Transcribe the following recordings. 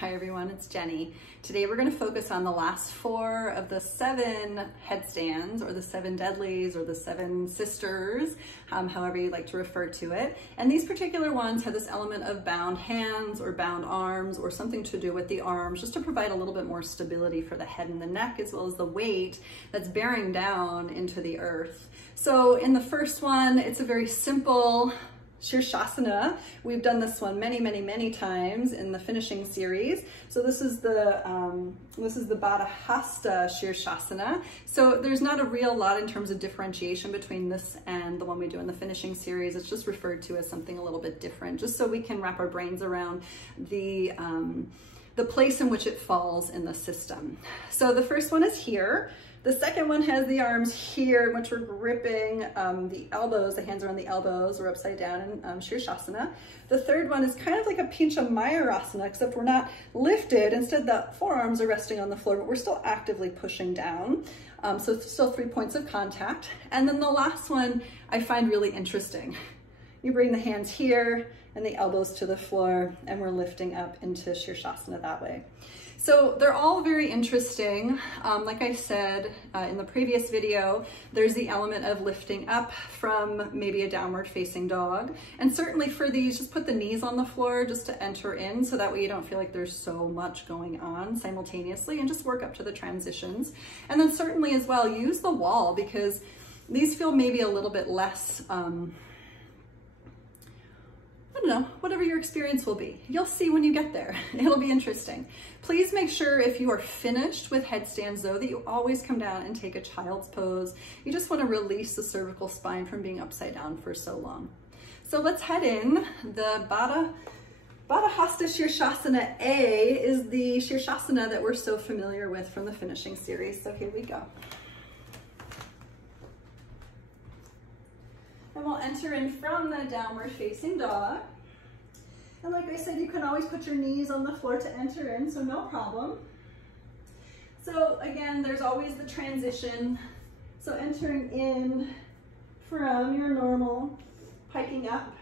Hi everyone, it's Jenny. Today we're going to focus on the last 4 of the 7 headstands, or the 7 deadlies, or the 7 sisters, however you like to refer to it. And these particular ones have this element of bound hands or bound arms or something to do with the arms, just to provide a little bit more stability for the head and the neck, as well as the weight that's bearing down into the earth. So in the first one, it's a very simple Shirshasana. We've done this one many times in the finishing series. So this is the Baddha Hasta Shirshasana. So there's not a real lot in terms of differentiation between this and the one we do in the finishing series. It's just referred to as something a little bit different, just so we can wrap our brains around the place in which it falls in the system. So the first one is here. The second one has the arms here, in which we're gripping the elbows, the hands around the elbows, or upside down in Shirshasana. The third one is kind of like a Pincha Mayurasana, except we're not lifted. Instead, the forearms are resting on the floor, but we're still actively pushing down. So it's still 3 points of contact. And then the last one I find really interesting. You bring the hands here and the elbows to the floor, and we're lifting up into Shirshasana that way. So they're all very interesting. Like I said in the previous video, there's the element of lifting up from maybe a downward facing dog. And certainly for these, just put the knees on the floor just to enter in, so that way you don't feel like there's so much going on simultaneously, and just work up to the transitions. And then certainly as well, use the wall, because these feel maybe a little bit less, I don't know, whatever your experience will be. You'll see when you get there. It'll be interesting. Please make sure if you are finished with headstands though, that you always come down and take a child's pose. You just want to release the cervical spine from being upside down for so long. So let's head in. The Baddha Hasta Shirshasana A is the Shirshasana that we're so familiar with from the finishing series. So here we go. And we'll enter in from the downward facing dog. And like I said, you can always put your knees on the floor to enter in, so no problem. So again, there's always the transition. So entering in from your normal, piking up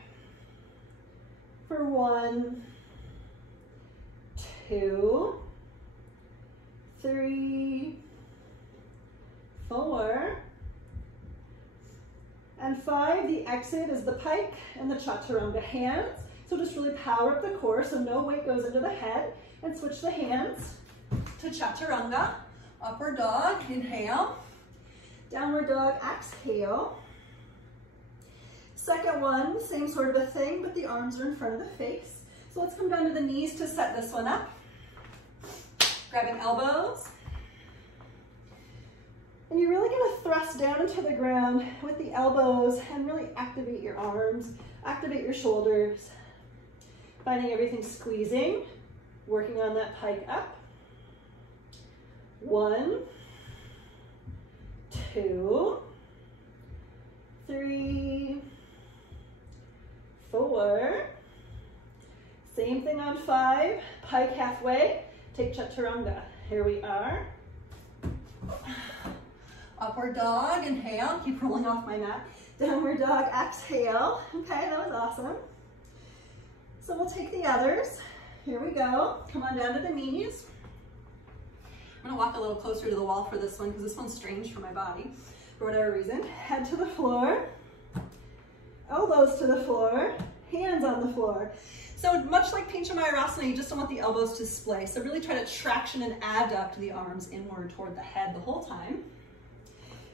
for 1, 2, 3, 4, and 5. The exit is the pike and the chaturanga hands. So just really power up the core so no weight goes into the head, and switch the hands to chaturanga. Upward dog, inhale. Downward dog, exhale. Second one, same sort of a thing, but the arms are in front of the face. So let's come down to the knees to set this one up. Grabbing elbows. And you're really going to thrust down into the ground with the elbows and really activate your arms, activate your shoulders, finding everything squeezing, working on that pike up. 1, 2, 3, 4. Same thing on 5, pike halfway, take chaturanga. Here we are. Upward dog, inhale, keep rolling off my mat. Downward dog, exhale. Okay, that was awesome. So we'll take the others. Here we go. Come on down to the knees. I'm gonna walk a little closer to the wall for this one, because this one's strange for my body, for whatever reason. Head to the floor, elbows to the floor, hands on the floor. So much like Pincha Mayurasana, you just don't want the elbows to splay. So really try to traction and adduct the arms inward toward the head the whole time.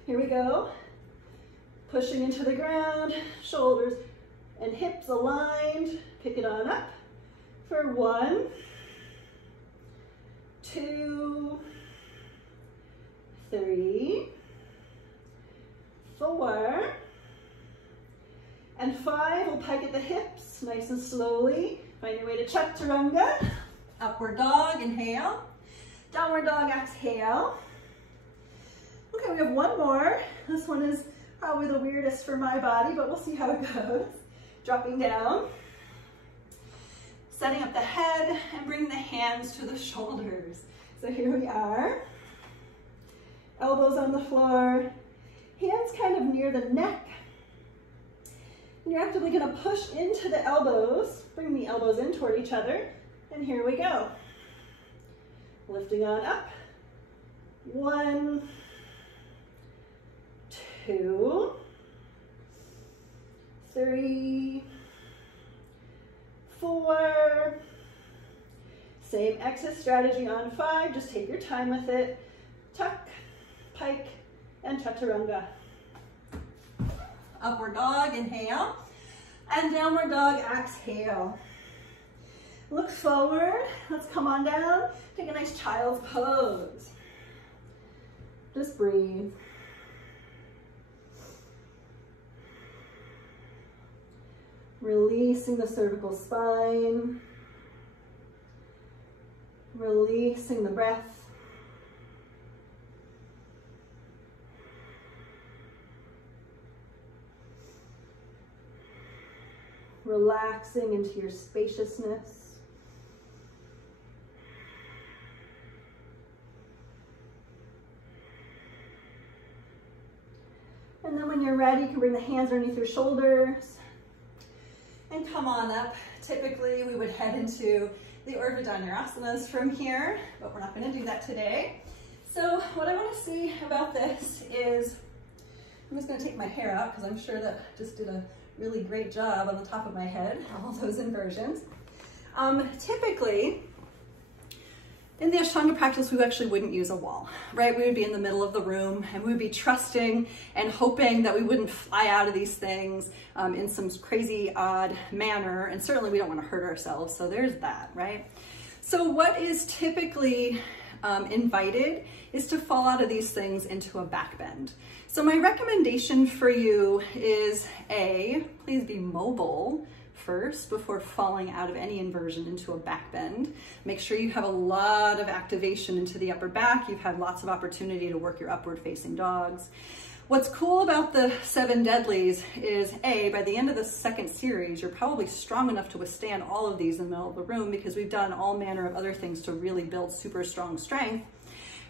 Here we go. Pushing into the ground, shoulders and hips aligned. Pick it on up for 1, 2, 3, 4, and 5. We'll pike at the hips, nice and slowly. Find your way to chaturanga. Upward dog, inhale. Downward dog, exhale. Okay, we have one more. This one is probably the weirdest for my body, but we'll see how it goes. Dropping down, setting up the head, and bring the hands to the shoulders. So here we are. Elbows on the floor, hands kind of near the neck. And you're actively going to push into the elbows, bring the elbows in toward each other, and here we go. Lifting on up. 1, 2, 3, 4. Same exit strategy on 5. Just take your time with it. Tuck, pike, and chaturanga. Upward dog, inhale. And downward dog, exhale. Look forward. Let's come on down. Take a nice child's pose. Just breathe. Releasing the cervical spine. Releasing the breath. Relaxing into your spaciousness. And then when you're ready, you can bring the hands underneath your shoulders and come on up. Typically, we would head into the Urdhva Dhanurasanas from here, but we're not going to do that today. So what I want to see about this is, I'm just going to take my hair out because I'm sure that I just did a really great job on the top of my head, all those inversions. Typically, in the Ashtanga practice, we actually wouldn't use a wall, right? We would be in the middle of the room and we would be trusting and hoping that we wouldn't fly out of these things in some crazy, odd manner. And certainly we don't want to hurt ourselves. So there's that, right? So what is typically invited is to fall out of these things into a back bend. So my recommendation for you is please be mobile first before falling out of any inversion into a back bend. Make sure you have a lot of activation into the upper back. You've had lots of opportunity to work your upward facing dogs. What's cool about the 7 deadlies is by the end of the second series, you're probably strong enough to withstand all of these in the middle of the room because we've done all manner of other things to really build super strong strength.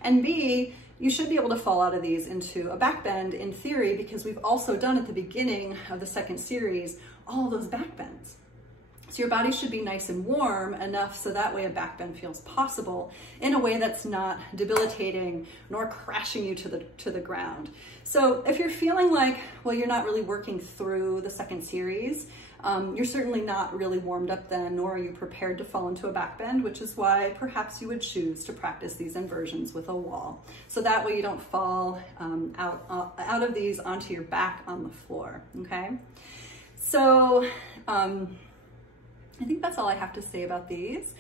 And B, you should be able to fall out of these into a back bend in theory because we've also done at the beginning of the second series all those back bends. So your body should be nice and warm enough so that way a back bend feels possible in a way that's not debilitating nor crashing you to the ground. So if you're feeling like, well, you're not really working through the second series, you're certainly not really warmed up then, nor are you prepared to fall into a back bend, which is why perhaps you would choose to practice these inversions with a wall. So that way you don't fall out of these onto your back on the floor, okay? So I think that's all I have to say about these.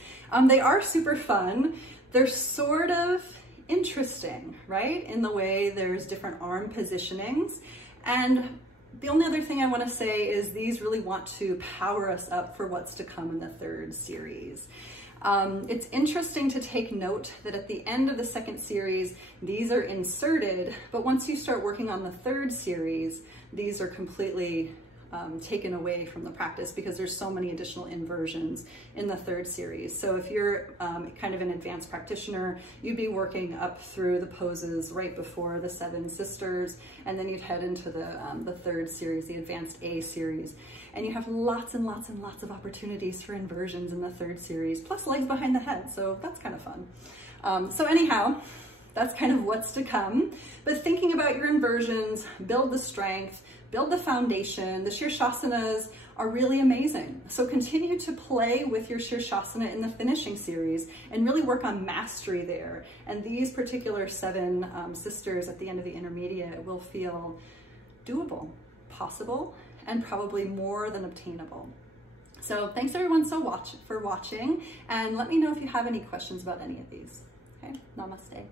They are super fun. They're sort of interesting, right? In the way there's different arm positionings. And the only other thing I want to say is these really want to power us up for what's to come in the third series. It's interesting to take note that at the end of the second series, these are inserted, but once you start working on the third series, these are completely taken away from the practice because there's so many additional inversions in the third series. So if you're kind of an advanced practitioner, you'd be working up through the poses right before the 7 sisters, and then you'd head into the third series, the advanced A series. And you have lots and lots and lots of opportunities for inversions in the third series, plus legs behind the head. So that's kind of fun. So anyhow, that's kind of what's to come. But thinking about your inversions, build the strength, build the foundation. The Shirshasanas are really amazing. So continue to play with your Shirshasana in the finishing series and really work on mastery there. And these particular 7 sisters at the end of the intermediate will feel doable, possible, and probably more than obtainable. So thanks everyone for watching, and let me know if you have any questions about any of these. Okay, namaste.